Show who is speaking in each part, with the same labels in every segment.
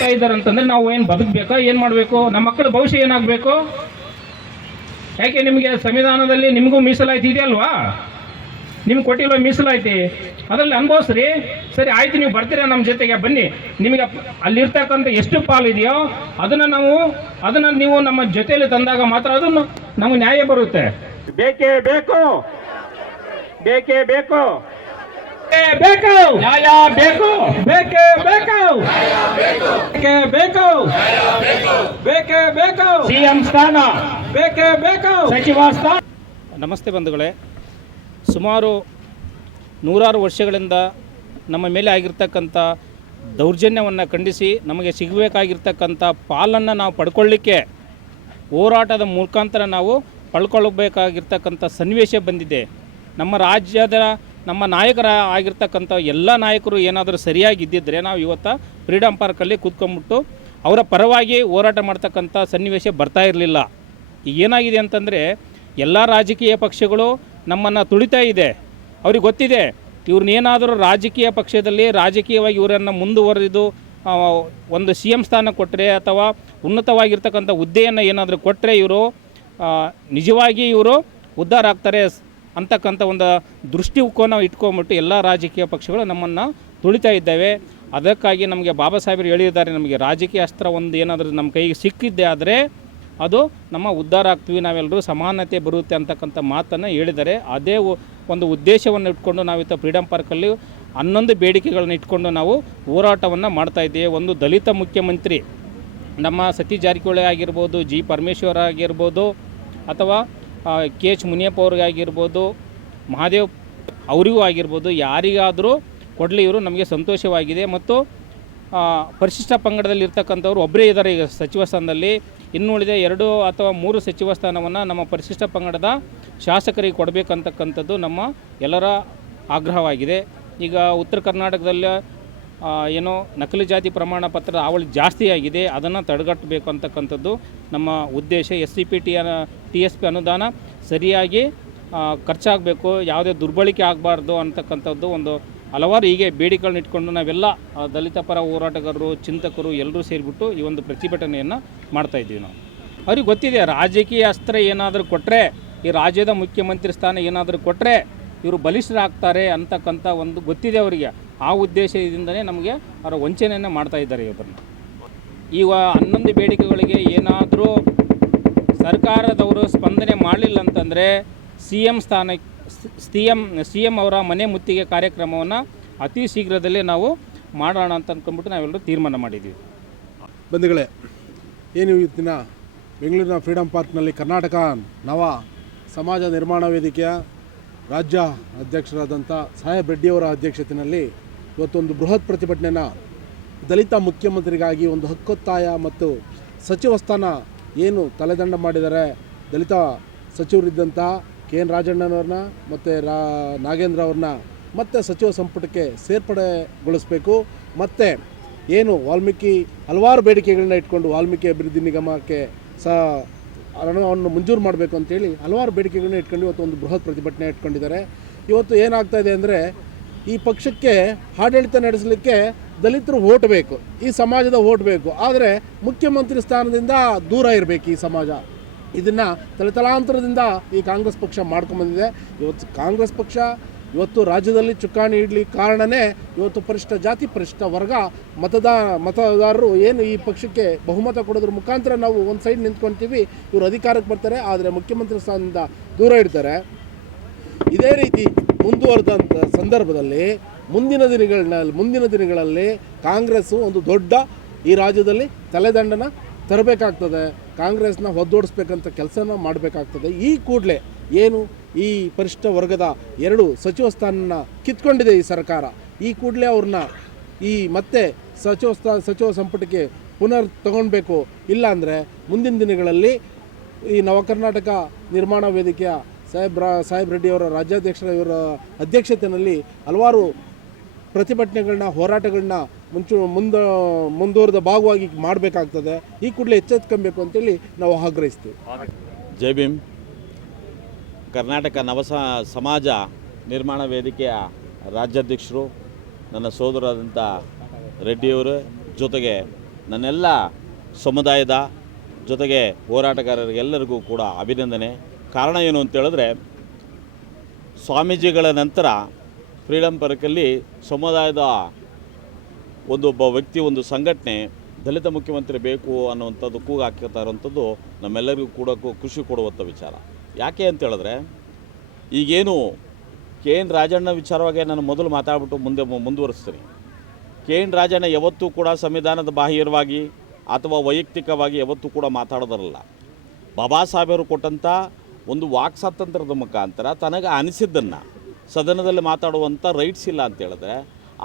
Speaker 1: ಸಮಾನತೆ
Speaker 2: ಇದ್ದಾರೆ ಅಂತಂದ್ರೆ ನಾವು ಏನು ಬದುಕಬೇಕಾ, ಏನು ಮಾಡಬೇಕು, ನಮ್ಮ ಮಕ್ಕಳ ಭವಿಷ್ಯ ಏನಾಗಬೇಕು? ಯಾಕೆ ನಿಮಗೆ ಸಂವಿಧಾನದಲ್ಲಿ ನಿಮಗೂ ಮೀಸಲಾತಿ ಇದೆಯಲ್ವಾ? ನಿಮ್ಗೆ ಕೊಟ್ಟಿಲ್ವ ಮೀಸಲಾಯ್ತಿ ಅದರಲ್ಲಿ ಅನುಭವಿಸ್ರಿ. ಸರಿ, ಆಯ್ತು, ನೀವು ಬರ್ತೀರಾ ನಮ್ಮ ಜೊತೆಗೆ, ಬನ್ನಿ. ನಿಮಗೆ ಅಲ್ಲಿರ್ತಕ್ಕಂಥ ಎಷ್ಟು ಪಾಲು ಇದೆಯೋ, ಅದನ್ನು ನಾವು, ಅದನ್ನು ನೀವು ನಮ್ಮ ಜೊತೆಯಲ್ಲಿ ತಂದಾಗ ಮಾತ್ರ ಅದನ್ನು ನಮಗೆ ನ್ಯಾಯ ಬರುತ್ತೆ. ಬೇಕೇ ಬೇಕು. ಬೇಕೇ ಬೇಕು. ಬೇಕೇ ಬೇಕು. ನ್ಯಾಯ ಬೇಕು. ಬೇಕೇ ಬೇಕು. ಬೇಕೇ. ಬೇಕು ಬೇಕೇ. ಬೇಕು. ಸಿಎಂ ಸ್ಥಾನ. ಬೇಕೇ ಬೇಕು. ಸಚಿವ ಸ್ಥಾನ. ನಮಸ್ತೆ ಬಂಧುಗಳೇ. ಸುಮಾರು ನೂರಾರು ವರ್ಷಗಳಿಂದ ನಮ್ಮ ಮೇಲೆ ಆಗಿರ್ತಕ್ಕಂಥ ದೌರ್ಜನ್ಯವನ್ನು ಖಂಡಿಸಿ ನಮಗೆ ಸಿಗಬೇಕಾಗಿರ್ತಕ್ಕಂಥ ಪಾಲನ್ನು ನಾವು ಪಡ್ಕೊಳ್ಳಿಕ್ಕೆ ಹೋರಾಟದ ಮುಖಾಂತರ ನಾವು ಪಡ್ಕೊಳ್ಬೇಕಾಗಿರ್ತಕ್ಕಂಥ ಸನ್ನಿವೇಶ ಬಂದಿದೆ. ನಮ್ಮ ರಾಜ್ಯದ ನಮ್ಮ ನಾಯಕರ ಆಗಿರ್ತಕ್ಕಂಥ ಎಲ್ಲ ನಾಯಕರು ಏನಾದರೂ ಸರಿಯಾಗಿ ಇದ್ದಿದ್ದರೆ ನಾವು ಇವತ್ತು ಫ್ರೀಡಮ್ ಪಾರ್ಕಲ್ಲಿ ಕೂತ್ಕೊಂಡ್ಬಿಟ್ಟು ಅವರ ಪರವಾಗಿ ಹೋರಾಟ ಮಾಡ್ತಕ್ಕಂಥ ಸನ್ನಿವೇಶ ಬರ್ತಾ ಇರಲಿಲ್ಲ. ಈಗ ಏನಾಗಿದೆ ಅಂತಂದರೆ ಎಲ್ಲ ರಾಜಕೀಯ ಪಕ್ಷಗಳು ನಮ್ಮನ್ನು ತುಳಿತಾ ಇದೆ. ಅವ್ರಿಗೆ ಗೊತ್ತಿದೆ ಇವ್ರನ್ನೇನಾದರೂ ರಾಜಕೀಯ ಪಕ್ಷದಲ್ಲಿ ರಾಜಕೀಯವಾಗಿ ಇವರನ್ನು ಮುಂದುವರೆದು ಒಂದು ಸಿ ಎಂ ಸ್ಥಾನ ಕೊಟ್ಟರೆ ಅಥವಾ ಉನ್ನತವಾಗಿರ್ತಕ್ಕಂಥ ಹುದ್ದೆಯನ್ನು ಏನಾದರೂ ಕೊಟ್ಟರೆ ಇವರು ನಿಜವಾಗಿ ಇವರು ಉದ್ಧಾರ ಆಗ್ತಾರೆ. ಅಂತಕ್ಕಂಥ ಒಂದು ದೃಷ್ಟಿಕೋನ ಇಟ್ಕೊಂಬಿಟ್ಟು ಎಲ್ಲ ರಾಜಕೀಯ ಪಕ್ಷಗಳು ನಮ್ಮನ್ನು ತುಳಿತಾ ಇದ್ದಾವೆ. ಅದಕ್ಕಾಗಿ ನಮಗೆ ಬಾಬಾ ಸಾಹೇಬರು ಹೇಳಿದ್ದಾರೆ, ನಮಗೆ ರಾಜಕೀಯ ಅಸ್ತ್ರ ಒಂದು ಏನಾದರೂ ನಮ್ಮ ಕೈಗೆ ಸಿಕ್ಕಿದ್ದೆ ಆದರೆ ಅದು ನಮ್ಮ ಉದ್ಧಾರ ಆಗ್ತೀವಿ ನಾವೆಲ್ಲರೂ ಸಮಾನತೆ ಬರುತ್ತೆ ಅಂತಕ್ಕಂಥ ಮಾತನ್ನು ಹೇಳಿದ್ದಾರೆ. ಅದೇ ಒಂದು ಉದ್ದೇಶವನ್ನು ಇಟ್ಕೊಂಡು ನಾವಿತ್ತ ಫ್ರೀಡಮ್ ಪಾರ್ಕಲ್ಲಿ ಹನ್ನೊಂದು ಬೇಡಿಕೆಗಳನ್ನು ಇಟ್ಕೊಂಡು ನಾವು ಹೋರಾಟವನ್ನು ಮಾಡ್ತಾ ಇದ್ದೇವೆ. ಒಂದು ದಲಿತ ಮುಖ್ಯಮಂತ್ರಿ ನಮ್ಮ ಸತಿ ಜಾರಕಿಹೊಳಿ ಆಗಿರ್ಬೋದು, ಜಿ ಪರಮೇಶ್ವರ್ ಆಗಿರ್ಬೋದು ಅಥವಾ ಕೆ ಎಚ್ ಮುನಿಯಪ್ಪ ಅವ್ರಿಗಾಗಿರ್ಬೋದು ಮಹಾದೇವ್ ಅವರಿಗೂ ಆಗಿರ್ಬೋದು, ಯಾರಿಗಾದರೂ ಕೊಡಲಿ ಇವರು ನಮಗೆ ಸಂತೋಷವಾಗಿದೆ. ಮತ್ತು ಪರಿಶಿಷ್ಟ ಪಂಗಡದಲ್ಲಿ ಇರ್ತಕ್ಕಂಥವ್ರು ಒಬ್ಬರೇ ಇದ್ದಾರೆ ಈಗ ಸಚಿವ ಸ್ಥಾನದಲ್ಲಿ. ಇನ್ನುಳಿದ ಎರಡು ಅಥವಾ ಮೂರು ಸಚಿವ ಸ್ಥಾನವನ್ನು ನಮ್ಮ ಪರಿಶಿಷ್ಟ ಪಂಗಡದ ಶಾಸಕರಿಗೆ ಕೊಡಬೇಕಂತಕ್ಕಂಥದ್ದು ನಮ್ಮ ಎಲ್ಲರ ಆಗ್ರಹವಾಗಿದೆ. ಈಗ ಉತ್ತರ ಕರ್ನಾಟಕದಲ್ಲಿ ಏನೋ ನಕಲಿ ಜಾತಿ ಪ್ರಮಾಣ ಪತ್ರದ ಹಾವಳಿ ಜಾಸ್ತಿ ಆಗಿದೆ, ಅದನ್ನು ತಡೆಗಟ್ಟಬೇಕು ಅಂತಕ್ಕಂಥದ್ದು ನಮ್ಮ ಉದ್ದೇಶ. S C P T T S P ಅನುದಾನ ಸರಿಯಾಗಿ ಖರ್ಚಾಗಬೇಕು, ಯಾವುದೇ ದುರ್ಬಳಕೆ ಆಗಬಾರ್ದು ಅಂತಕ್ಕಂಥದ್ದು ಒಂದು ಹಲವಾರು ಹೀಗೆ ಬೇಡಿಕೆಗಳನ್ನ ಇಟ್ಕೊಂಡು ನಾವೆಲ್ಲ ದಲಿತ ಪರ ಹೋರಾಟಗಾರರು, ಚಿಂತಕರು ಎಲ್ಲರೂ ಸೇರಿಬಿಟ್ಟು ಈ ಒಂದು ಪ್ರತಿಭಟನೆಯನ್ನು ಮಾಡ್ತಾಯಿದ್ದೀವಿ ನಾವು. ಅವ್ರಿಗೆ ಗೊತ್ತಿದೆ, ರಾಜಕೀಯ ಅಸ್ತ್ರ ಏನಾದರೂ ಕೊಟ್ಟರೆ ಈ ರಾಜ್ಯದ ಮುಖ್ಯಮಂತ್ರಿ ಸ್ಥಾನ ಏನಾದರೂ ಕೊಟ್ಟರೆ ಇವರು ಬಲಿಷ್ಠರಾಗ್ತಾರೆ ಅಂತಕ್ಕಂಥ ಒಂದು ಗೊತ್ತಿದೆ ಅವರಿಗೆ. ಆ ಉದ್ದೇಶದಿಂದನೇ ನಮಗೆ ಅವರ ವಂಚನೆಯನ್ನು ಮಾಡ್ತಾ ಇದ್ದಾರೆ ಇವರನ್ನು. ಈಗ ಹನ್ನೊಂದು ಬೇಡಿಕೆಗಳಿಗೆ ಏನಾದರೂ ಸರ್ಕಾರದವರು ಸ್ಪಂದನೆ ಮಾಡಲಿಲ್ಲ ಅಂತಂದರೆ ಸಿ ಎಂ ಸ್ಥಾನ ಸಿ ಎಂ ಸಿ ಎಂ ಅವರ ಮನೆ ಮುತ್ತಿಗೆ ಕಾರ್ಯಕ್ರಮವನ್ನು ಅತಿ ಶೀಘ್ರದಲ್ಲೇ ನಾವು ಮಾಡೋಣ ಅಂತ ಅಂದ್ಕೊಂಡ್ಬಿಟ್ಟು ನಾವೆಲ್ಲರೂ ತೀರ್ಮಾನ ಮಾಡಿದ್ದೀವಿ.
Speaker 3: ಬಂಧುಗಳೇ, ಏನು ಇವತ್ತಿನ ಬೆಂಗಳೂರಿನ ಫ್ರೀಡಮ್ ಪಾರ್ಕ್ನಲ್ಲಿ ಕರ್ನಾಟಕ ನವ ಸಮಾಜ ನಿರ್ಮಾಣ ವೇದಿಕೆಯ ರಾಜ್ಯ ಅಧ್ಯಕ್ಷರಾದಂಥ ಸಾಹೇಬ್ ರೆಡ್ಡಿಯವರ ಅಧ್ಯಕ್ಷತೆಯಲ್ಲಿ ಇವತ್ತೊಂದು ಬೃಹತ್ ಪ್ರತಿಭಟನೆನ ದಲಿತ ಮುಖ್ಯಮಂತ್ರಿಗಾಗಿ ಒಂದು ಹಕ್ಕೊತ್ತಾಯ ಮತ್ತು ಸಚಿವ ಸ್ಥಾನ ಏನು ತಲೆದಂಡ ಮಾಡಿದ್ದಾರೆ ದಲಿತ ಸಚಿವರಿದ್ದಂಥ ಕೆ ಎನ್ ರಾಜಣ್ಣನವ್ರನ್ನ ಮತ್ತು ರಾ ನಾಗೇಂದ್ರ ಅವ್ರನ್ನ ಮತ್ತೆ ಸಚಿವ ಸಂಪುಟಕ್ಕೆ ಸೇರ್ಪಡೆಗೊಳಿಸಬೇಕು. ಮತ್ತು ಏನು ವಾಲ್ಮೀಕಿ ಹಲವಾರು ಬೇಡಿಕೆಗಳನ್ನ ಇಟ್ಕೊಂಡು ವಾಲ್ಮೀಕಿ ಅಭಿವೃದ್ಧಿ ನಿಗಮಕ್ಕೆ ಸ ಹಣವನ್ನು ಮಂಜೂರು ಮಾಡಬೇಕು ಅಂತೇಳಿ ಹಲವಾರು ಬೇಡಿಕೆಗಳನ್ನ ಇಟ್ಕೊಂಡು ಇವತ್ತು ಒಂದು ಬೃಹತ್ ಪ್ರತಿಭಟನೆ ಇಟ್ಕೊಂಡಿದ್ದಾರೆ. ಇವತ್ತು ಏನಾಗ್ತಾ ಇದೆ ಅಂದರೆ ಈ ಪಕ್ಷಕ್ಕೆ ಆಡಳಿತ ನಡೆಸಲಿಕ್ಕೆ ದಲಿತರು ಓಟ್ ಬೇಕು, ಈ ಸಮಾಜದ ಓಟ್ ಬೇಕು. ಆದರೆ ಮುಖ್ಯಮಂತ್ರಿ ಸ್ಥಾನದಿಂದ ದೂರ ಇರಬೇಕು ಈ ಸಮಾಜ. ಇದನ್ನು ತಲೆತಲಾಂತರದಿಂದ ಈ ಕಾಂಗ್ರೆಸ್ ಪಕ್ಷ ಮಾಡ್ಕೊಂಬಂದಿದೆ. ಇವತ್ತು ಕಾಂಗ್ರೆಸ್ ಪಕ್ಷ, ಇವತ್ತು ರಾಜ್ಯದಲ್ಲಿ ಚುಕ್ಕಾಣಿ ಇಡ್ಲಿ ಕಾರಣನೇ ಇವತ್ತು ಪರಿಷ್ಠ, ಜಾತಿ ಪರಿಷ್ಠ ವರ್ಗ ಮತದಾ, ಮತದಾರರು ಏನು ಈ ಪಕ್ಷಕ್ಕೆ ಬಹುಮತ ಕೊಡೋದ್ರ ಮುಖಾಂತರ ನಾವು ಒಂದು ಸೈಡ್ ನಿಂತ್ಕೊತೀವಿ. ಇವರು ಅಧಿಕಾರಕ್ಕೆ ಬರ್ತಾರೆ, ಆದರೆ ಮುಖ್ಯಮಂತ್ರಿ ಸ್ಥಾನದಿಂದ ದೂರ ಇಡ್ತಾರೆ ಇದೇ ರೀತಿ ಮುಂದುವರೆದಂಥ ಸಂದರ್ಭದಲ್ಲಿ ಮುಂದಿನ ದಿನಗಳಲ್ಲಿ ಮುಂದಿನ ದಿನಗಳಲ್ಲಿ ಕಾಂಗ್ರೆಸ್ಸು ಒಂದು ದೊಡ್ಡ ಈ ರಾಜ್ಯದಲ್ಲಿ ತಲೆದಂಡನ ತರಬೇಕಾಗ್ತದೆ. ಕಾಂಗ್ರೆಸ್ನ ಒದ್ದೋಡಿಸ್ಬೇಕಂತ ಕೆಲಸನ ಮಾಡಬೇಕಾಗ್ತದೆ. ಈ ಕೂಡಲೇ ಏನು ಈ ಪರಿಷ್ಠ ವರ್ಗದ ಎರಡು ಸಚಿವ ಸ್ಥಾನನ ಕಿತ್ಕೊಂಡಿದೆ ಈ ಸರ್ಕಾರ. ಈ ಕೂಡಲೇ ಅವ್ರನ್ನ ಈ ಮತ್ತೆ ಸಚಿವ ಸ್ಥಾ, ಸಚಿವ ಸಂಪುಟಕ್ಕೆ ಪುನರ್ ತಗೊಳ್ಬೇಕು ಇಲ್ಲಾಂದರೆ ಮುಂದಿನ ದಿನಗಳಲ್ಲಿ ಈ ನವಕರ್ನಾಟಕ ನಿರ್ಮಾಣ ವೇದಿಕೆಯ ಸಾಹೇಬ್ ರಾ ಸಾಹೇಬ್ ರೆಡ್ಡಿಯವರ ರಾಜ್ಯಾಧ್ಯಕ್ಷರ ಇವರ ಅಧ್ಯಕ್ಷತೆಯಲ್ಲಿ ಹಲವಾರು ಪ್ರತಿಭಟನೆಗಳನ್ನ, ಹೋರಾಟಗಳನ್ನ ಮುಂಚು ಮುಂದ ಮುಂದುವರೆದ ಭಾಗವಾಗಿ ಮಾಡಬೇಕಾಗ್ತದೆ. ಈ ಕೂಡಲೇ ಎಚ್ಚೆತ್ಕೊಬೇಕು ಅಂತೇಳಿ ನಾವು ಆಗ್ರಹಿಸ್ತೀವಿ.
Speaker 4: ಜೈ ಭೀಮ್. ಕರ್ನಾಟಕ ನವ ಸಮಾಜ ನಿರ್ಮಾಣ ವೇದಿಕೆಯ ರಾಜ್ಯಾಧ್ಯಕ್ಷರು, ನನ್ನ ಸೋದರಾದಂಥ ರೆಡ್ಡಿಯವರು ಜೊತೆಗೆ ನನ್ನೆಲ್ಲ ಸಮುದಾಯದ ಜೊತೆಗೆ ಹೋರಾಟಗಾರರಿಗೆಲ್ಲರಿಗೂ ಕೂಡ ಅಭಿನಂದನೆ. ಕಾರಣ ಏನು ಅಂತೇಳಿದ್ರೆ ಸ್ವಾಮೀಜಿಗಳ ನಂತರ ಫ್ರೀಡಮ್ ಪಾರ್ಕಲ್ಲಿ ಸಮುದಾಯದ ಒಂದು ಒಬ್ಬ ವ್ಯಕ್ತಿ, ಒಂದು ಸಂಘಟನೆ, ದಲಿತ ಮುಖ್ಯಮಂತ್ರಿ ಬೇಕು ಅನ್ನುವಂಥದ್ದು ಕೂಗು ಹಾಕಿರ್ತಾ ಇರೋವಂಥದ್ದು ನಮ್ಮೆಲ್ಲರಿಗೂ ಕೂಡ ಖುಷಿ ಕೊಡುವಂಥ ವಿಚಾರ. ಯಾಕೆ ಅಂತೇಳಿದ್ರೆ ಈಗೇನು ಕೆ ಎನ್ ರಾಜಣ್ಣ ವಿಚಾರವಾಗಿ ನಾನು ಮೊದಲು ಮಾತಾಡ್ಬಿಟ್ಟು ಮುಂದೆ ಮುಂದುವರಿಸ್ತೀನಿ. ಕೆ ಎನ್ ರಾಜಣ್ಣ ಯಾವತ್ತೂ ಕೂಡ ಸಂವಿಧಾನದ ಬಾಹಿರವಾಗಿ ಅಥವಾ ವೈಯಕ್ತಿಕವಾಗಿ ಯಾವತ್ತೂ ಕೂಡ ಮಾತಾಡೋದಿರಲ್ಲ. ಬಾಬಾ ಸಾಹೇಬರು ಕೊಟ್ಟಂಥ ಒಂದು ವಾಕ್ ಸ್ವಾತಂತ್ರ್ಯದ ಮುಖಾಂತರ ತನಗೆ ಅನಿಸಿದ್ದನ್ನು ಸದನದಲ್ಲಿ ಮಾತಾಡುವಂಥ ರೈಟ್ಸ್ ಇಲ್ಲ ಅಂತ ಹೇಳಿದ್ರೆ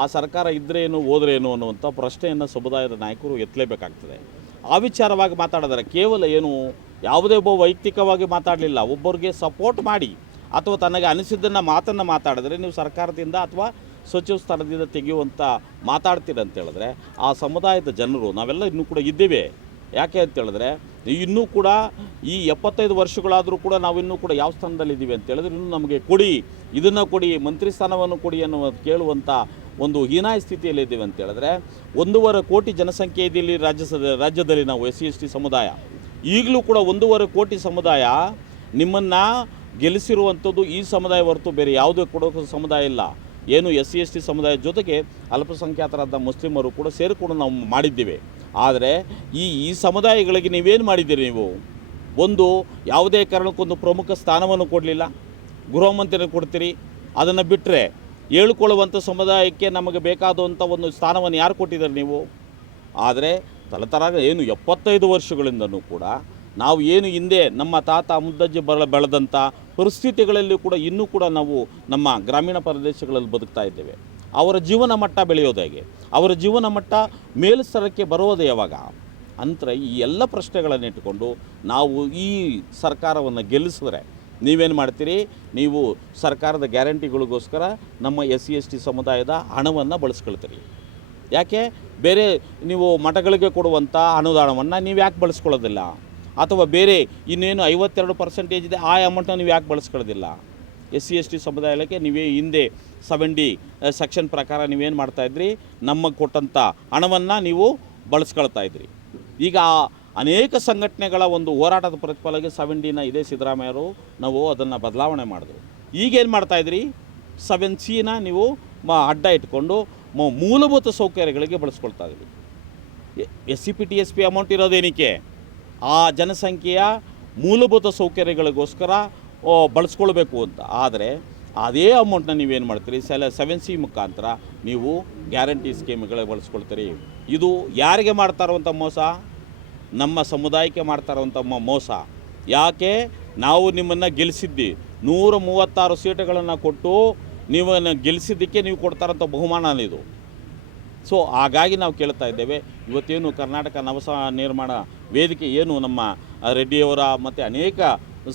Speaker 4: ಆ ಸರ್ಕಾರ ಇದ್ರೇನು ಹೋದ್ರೇನು ಅನ್ನುವಂಥ ಪ್ರಶ್ನೆಯನ್ನು ಸಮುದಾಯದ ನಾಯಕರು ಎತ್ತಲೇಬೇಕಾಗ್ತದೆ. ಆ ವಿಚಾರವಾಗಿ ಮಾತಾಡಿದರೆ ಕೇವಲ ಏನು, ಯಾವುದೇ ಒಬ್ಬ ವೈಯಕ್ತಿಕವಾಗಿ ಮಾತಾಡಲಿಲ್ಲ, ಒಬ್ಬರಿಗೆ ಸಪೋರ್ಟ್ ಮಾಡಿ ಅಥವಾ ತನಗೆ ಅನಿಸಿದ್ದನ್ನು ಮಾತನ್ನು ಮಾತಾಡಿದ್ರೆ ನೀವು ಸರ್ಕಾರದಿಂದ ಅಥವಾ ಸಚಿವ ಸ್ಥಾನದಿಂದ ತೆಗೆಯುವಂಥ ಮಾತಾಡ್ತೀರ ಅಂತ ಹೇಳಿದ್ರೆ ಆ ಸಮುದಾಯದ ಜನರು, ನಾವೆಲ್ಲ ಇನ್ನೂ ಕೂಡ ಇದ್ದೇವೆ. ಯಾಕೆ ಅಂತ ಹೇಳಿದ್ರೆ, ಇನ್ನೂ ಕೂಡ ಈ ಎಪ್ಪತ್ತೈದು ವರ್ಷಗಳಾದರೂ ಕೂಡ ನಾವು ಇನ್ನೂ ಕೂಡ ಯಾವ ಸ್ಥಾನದಲ್ಲಿದ್ದೀವಿ ಅಂತ ಹೇಳಿದ್ರೆ ಇನ್ನೂ ನಮಗೆ ಕೊಡಿ, ಇದನ್ನು ಕೊಡಿ, ಮಂತ್ರಿ ಸ್ಥಾನವನ್ನು ಕೊಡಿ ಅನ್ನುವ ಕೇಳುವಂಥ ಒಂದು ಹೀನಾಯ ಸ್ಥಿತಿಯಲ್ಲಿದ್ದೀವಿ ಅಂತ ಹೇಳಿದ್ರೆ, ಒಂದೂವರೆ ಕೋಟಿ ಜನಸಂಖ್ಯೆ ಇದೆ ಇಲ್ಲಿ ರಾಜ್ಯ ರಾಜ್ಯದಲ್ಲಿ ನಾವು ಎಸ್ ಸಿ, ಎಸ್ ಟಿ ಸಮುದಾಯ. ಈಗಲೂ ಕೂಡ ಒಂದೂವರೆ ಕೋಟಿ ಸಮುದಾಯ ನಿಮ್ಮನ್ನು ಗೆಲ್ಲಿಸಿರುವಂಥದ್ದು ಈ ಸಮುದಾಯ ಹೊರತು ಬೇರೆ ಯಾವುದೇ ಕೊಡೋ ಸಮುದಾಯ ಇಲ್ಲ. ಏನು ಎಸ್ ಸಿ, ಎಸ್ ಟಿ ಸಮುದಾಯದ ಜೊತೆಗೆ ಅಲ್ಪಸಂಖ್ಯಾತರಾದ ಮುಸ್ಲಿಮರು ಕೂಡ ಸೇರಿಕೊಂಡು ನಾವು ಮಾಡಿದ್ದೇವೆ. ಆದರೆ ಈ ಈ ಸಮುದಾಯಗಳಿಗೆ ನೀವೇನು ಮಾಡಿದ್ದೀರಿ ನೀವು? ಒಂದು, ಯಾವುದೇ ಕಾರಣಕ್ಕೊಂದು ಪ್ರಮುಖ ಸ್ಥಾನವನ್ನು ಕೊಡಲಿಲ್ಲ. ಗೃಹ ಮಂತ್ರಿ ಕೊಡ್ತೀರಿ. ಅದನ್ನು ಬಿಟ್ಟರೆ ಹೇಳ್ಕೊಳ್ಳುವಂಥ ಸಮುದಾಯಕ್ಕೆ ನಮಗೆ ಬೇಕಾದಂಥ ಒಂದು ಸ್ಥಾನವನ್ನು ಯಾರು ಕೊಟ್ಟಿದ್ದಾರೆ ನೀವು? ಆದರೆ ತಲತರ ಏನು ಎಪ್ಪತ್ತೈದು ವರ್ಷಗಳಿಂದನೂ ಕೂಡ ನಾವು ಏನು ಹಿಂದೆ ನಮ್ಮ ತಾತ ಮುದ್ದಜ್ಜಿ ಬಳ ಬೆಳೆದಂಥ ಪರಿಸ್ಥಿತಿಗಳಲ್ಲಿ ಕೂಡ ಇನ್ನೂ ಕೂಡ ನಾವು ನಮ್ಮ ಗ್ರಾಮೀಣ ಪ್ರದೇಶಗಳಲ್ಲಿ ಬದುಕ್ತಾ ಇದ್ದೇವೆ. ಅವರ ಜೀವನ ಮಟ್ಟ ಬೆಳೆಯೋದು ಹೇಗೆ? ಅವರ ಜೀವನ ಮಟ್ಟ ಮೇಲ್ಸ್ತರಕ್ಕೆ ಬರೋದು ಯಾವಾಗ? ಅಂತರ ಈ ಎಲ್ಲ ಪ್ರಶ್ನೆಗಳನ್ನು ಇಟ್ಟುಕೊಂಡು ನಾವು ಈ ಸರ್ಕಾರವನ್ನು ಗೆಲ್ಲಿಸಿದ್ರೆ ನೀವೇನು ಮಾಡ್ತೀರಿ? ನೀವು ಸರ್ಕಾರದ ಗ್ಯಾರಂಟಿಗಳಿಗೋಸ್ಕರ ನಮ್ಮ ಎಸ್ ಸಿ, ಎಸ್ ಟಿ ಸಮುದಾಯದ ಹಣವನ್ನು ಬಳಸ್ಕೊಳ್ತೀರಿ. ಯಾಕೆ? ಬೇರೆ ನೀವು ಮಠಗಳಿಗೆ ಕೊಡುವಂಥ ಅನುದಾನವನ್ನು ನೀವು ಯಾಕೆ ಬಳಸ್ಕೊಳ್ಳೋದಿಲ್ಲ? ಅಥವಾ ಬೇರೆ ಇನ್ನೇನು ಐವತ್ತೆರಡು ಪರ್ಸೆಂಟೇಜ್ ಇದೆ, ಆ ಅಮೌಂಟನ್ನು ನೀವು ಯಾಕೆ ಬಳಸ್ಕೊಳ್ಳೋದಿಲ್ಲ? ಎಸ್ ಸಿ ಎಸ್ ಟಿ ಸಮುದಾಯಕ್ಕೆ ನೀವೇ ಹಿಂದೆ ಸೆವೆನ್ ಡಿ ಸೆಕ್ಷನ್ ಪ್ರಕಾರ ನೀವೇನು ಮಾಡ್ತಾಯಿದ್ರಿ ನಮಗೆ ಕೊಟ್ಟಂಥ ಹಣವನ್ನು ನೀವು ಬಳಸ್ಕೊಳ್ತಾ ಇದ್ರಿ. ಈಗ ಅನೇಕ ಸಂಘಟನೆಗಳ ಒಂದು ಹೋರಾಟದ ಪ್ರತಿಫಲಕ್ಕೆ ಸೆವೆನ್ ಡಿನ ಇದೇ ಸಿದ್ದರಾಮಯ್ಯರು ನಾವು ಅದನ್ನು ಬದಲಾವಣೆ ಮಾಡಿದ್ರು. ಈಗೇನು ಮಾಡ್ತಾಯಿದ್ರಿ ಸೆವೆನ್ ಸಿನ ನೀವು ಅಡ್ಡ ಇಟ್ಕೊಂಡು ಮೂಲಭೂತ ಸೌಕರ್ಯಗಳಿಗೆ ಬಳಸ್ಕೊಳ್ತಾ ಇದ್ರಿ. S C P, T, S P amount ಇರೋದೇನಕ್ಕೆ? ಆ ಜನಸಂಖ್ಯೆಯ ಮೂಲಭೂತ ಸೌಕರ್ಯಗಳಿಗೋಸ್ಕರ ಬಳಸ್ಕೊಳ್ಬೇಕು ಅಂತ. ಆದರೆ ಅದೇ ಅಮೌಂಟ್ನ ನೀವೇನು ಮಾಡ್ತೀರಿ? ಸೆಲ ಸೆವೆನ್ ಸಿ ಮುಖಾಂತರ ನೀವು ಗ್ಯಾರಂಟಿ ಸ್ಕೀಮ್ಗಳಿಗೆ ಬಳಸ್ಕೊಳ್ತೀರಿ. ಇದು ಯಾರಿಗೆ ಮಾಡ್ತಾರೋಂಥ ಮೋಸ? ನಮ್ಮ ಸಮುದಾಯಕ್ಕೆ ಮಾಡ್ತಾರೋ ಅಂಥ ಮೋಸ. ಯಾಕೆ? ನಾವು ನಿಮ್ಮನ್ನು ಗೆಲ್ಲಿಸಿದ್ದಿ ನೂರ ಮೂವತ್ತಾರು ಸೀಟುಗಳನ್ನು ಕೊಟ್ಟು ನೀವನ್ನು ಗೆಲ್ಲಿಸಿದ್ದಕ್ಕೆ ನೀವು ಕೊಡ್ತಾರಂಥ ಬಹುಮಾನ ಇದು. ಸೊ ಹಾಗಾಗಿ ನಾವು ಕೇಳ್ತಾ ಇದ್ದೇವೆ. ಇವತ್ತೇನು ಕರ್ನಾಟಕ ನವಸ ನಿರ್ಮಾಣ ವೇದಿಕೆ ಏನು ನಮ್ಮ ರೆಡ್ಡಿಯವರ ಮತ್ತು ಅನೇಕ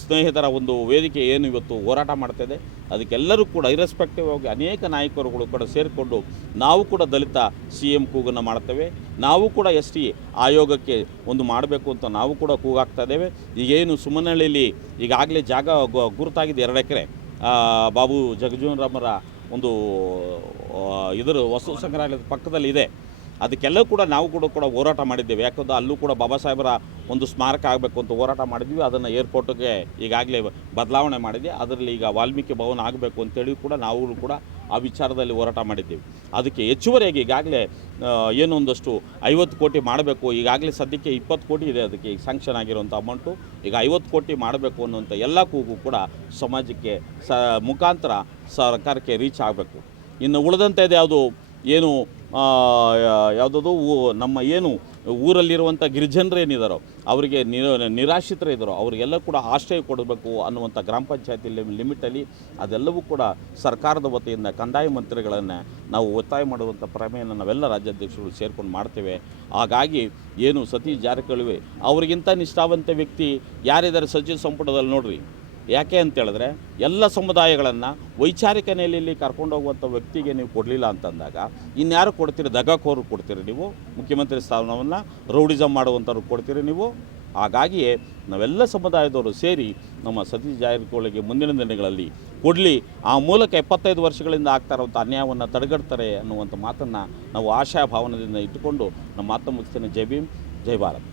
Speaker 4: ಸ್ನೇಹಿತರ ಒಂದು ವೇದಿಕೆ ಏನು ಇವತ್ತು ಹೋರಾಟ ಮಾಡ್ತಾಯಿದೆ ಅದಕ್ಕೆಲ್ಲರೂ ಕೂಡ ಇರೆಸ್ಪೆಕ್ಟಿವ್ ಆಗಿ ಅನೇಕ ನಾಯಕರುಗಳು ಕೂಡ ಸೇರಿಕೊಂಡು ನಾವು ಕೂಡ ದಲಿತ ಸಿ ಎಂ ಕೂಗನ್ನು ಮಾಡ್ತೇವೆ. ನಾವು ಕೂಡ ಎಸ್ ಟಿ ಆಯೋಗಕ್ಕೆ ಒಂದು ಮಾಡಬೇಕು ಅಂತ ನಾವು ಕೂಡ ಕೂಗಾಗ್ತಾ ಇದ್ದೇವೆ. ಈಗೇನು ಸುಮ್ಮನಹಳ್ಳಿಯಲ್ಲಿ ಈಗಾಗಲೇ ಜಾಗ ಗುರುತಾಗಿದೆ ಎರಡು ಎಕರೆ. ಬಾಬು ಜಗಜೀವನ್ ರಾಮರ ಒಂದು ಇದರ ವಸ್ತು ಸಂಗ್ರಹಾಲಯದ ಪಕ್ಕದಲ್ಲಿ ಇದೆ ಅದಕ್ಕೆಲ್ಲ ಕೂಡ ನಾವು ಕೂಡ ಕೂಡ ಹೋರಾಟ ಮಾಡಿದ್ದೇವೆ. ಯಾಕಂದ್ರೆ ಅಲ್ಲೂ ಕೂಡ ಬಾಬಾ ಸಾಹೇಬರ ಒಂದು ಸ್ಮಾರಕ ಆಗಬೇಕು ಅಂತ ಹೋರಾಟ ಮಾಡಿದ್ವಿ. ಅದನ್ನು ಏರ್ಪೋರ್ಟ್ಗೆ ಈಗಾಗಲೇ ಬದಲಾವಣೆ ಮಾಡಿದ್ವಿ. ಅದರಲ್ಲಿ ಈಗ ವಾಲ್ಮೀಕಿ ಭವನ ಆಗಬೇಕು ಅಂತೇಳಿ ಕೂಡ ನಾವು ಕೂಡ ಆ ವಿಚಾರದಲ್ಲಿ ಹೋರಾಟ ಮಾಡಿದ್ದೀವಿ. ಅದಕ್ಕೆ ಹೆಚ್ಚುವರಿಯಾಗಿ ಈಗಾಗಲೇ ಏನೊಂದಷ್ಟು ಐವತ್ತು ಕೋಟಿ ಮಾಡಬೇಕು. ಈಗಾಗಲೇ ಸದ್ಯಕ್ಕೆ ಇಪ್ಪತ್ತು ಕೋಟಿ ಇದೆ ಅದಕ್ಕೆ ಈಗ ಸ್ಯಾಂಕ್ಷನ್ ಆಗಿರುವಂಥ ಅಮೌಂಟು ಈಗ ಐವತ್ತು ಕೋಟಿ ಮಾಡಬೇಕು ಅನ್ನುವಂಥ ಎಲ್ಲ ಕೂಗು ಕೂಡ ಸಮಾಜಕ್ಕೆ ಸ, ಮುಖಾಂತರ ಸರ್ಕಾರಕ್ಕೆ ರೀಚ್ ಆಗಬೇಕು. ಇನ್ನು ಉಳಿದಂಥದ್ದು ಯಾವುದು? ಏನು ಯಾವುದದು ನಮ್ಮ ಏನು ಊರಲ್ಲಿರುವಂಥ ಗಿರಿಜನರು ಏನಿದ್ದಾರೋ ಅವರಿಗೆ ನಿರಾಶ್ರಿತರಿದ್ದಾರೋ ಅವರಿಗೆಲ್ಲ ಕೂಡ ಆಶ್ರಯ ಕೊಡಬೇಕು ಅನ್ನುವಂಥ ಗ್ರಾಮ ಪಂಚಾಯತಿ ಲಿಮಿಟಲ್ಲಿ ಅದೆಲ್ಲವೂ ಕೂಡ ಸರ್ಕಾರದ ವತಿಯಿಂದ ಕಂದಾಯ ಮಂತ್ರಿಗಳನ್ನು ನಾವು ಒತ್ತಾಯ ಮಾಡುವಂಥ ಪ್ರಮೇಯನ ನಾವೆಲ್ಲ ರಾಜ್ಯಾಧ್ಯಕ್ಷರು ಸೇರ್ಕೊಂಡು ಮಾಡ್ತೇವೆ. ಹಾಗಾಗಿ ಏನು ಸತೀಶ್ ಜಾರಕಿಹೊಳಿ ಅವರಿಗಿಂತ ನಿಷ್ಠಾವಂತ ವ್ಯಕ್ತಿ ಯಾರಿದ್ದಾರೆ ಸಚಿವ ಸಂಪುಟದಲ್ಲಿ ನೋಡ್ರಿ. ಯಾಕೆ ಅಂತೇಳಿದ್ರೆ ಎಲ್ಲ ಸಮುದಾಯಗಳನ್ನು ವೈಚಾರಿಕ ನೆಲೆಯಲ್ಲಿ ಕರ್ಕೊಂಡು ಹೋಗುವಂಥ ವ್ಯಕ್ತಿಗೆ ನೀವು ಕೊಡಲಿಲ್ಲ ಅಂತಂದಾಗ ಇನ್ಯಾರು ಕೊಡ್ತೀರಿ? ದಗಾಕೋರು ಕೊಡ್ತೀರಿ ನೀವು. ಮುಖ್ಯಮಂತ್ರಿ ಸ್ಥಾನವನ್ನು ರೌಡಿಸಮ್ ಮಾಡುವಂಥವ್ರು ಕೊಡ್ತೀರಿ ನೀವು. ಹಾಗಾಗಿಯೇ ನಾವೆಲ್ಲ ಸಮುದಾಯದವರು ಸೇರಿ ನಮ್ಮ ಸತೀಶ್ ಜಾರಕಿಹೊಳಿಗೆ ಮುಂದಿನ ದಿನಗಳಲ್ಲಿ ಕೊಡಲಿ, ಆ ಮೂಲಕ ಎಪ್ಪತ್ತೈದು ವರ್ಷಗಳಿಂದ ಆಗ್ತಾ ಇರುವಂಥ ಅನ್ಯಾಯವನ್ನು ತಡೆಗಟ್ತಾರೆ ಅನ್ನುವಂಥ ಮಾತನ್ನು ನಾವು ಆಶಾ ಭಾವನದಿಂದ ಇಟ್ಟುಕೊಂಡು ನಮ್ಮ ಮುಗಿಸ್ತೇನೆ ಜೈ ಭೀಮ್, ಜೈ ಭಾರತ್.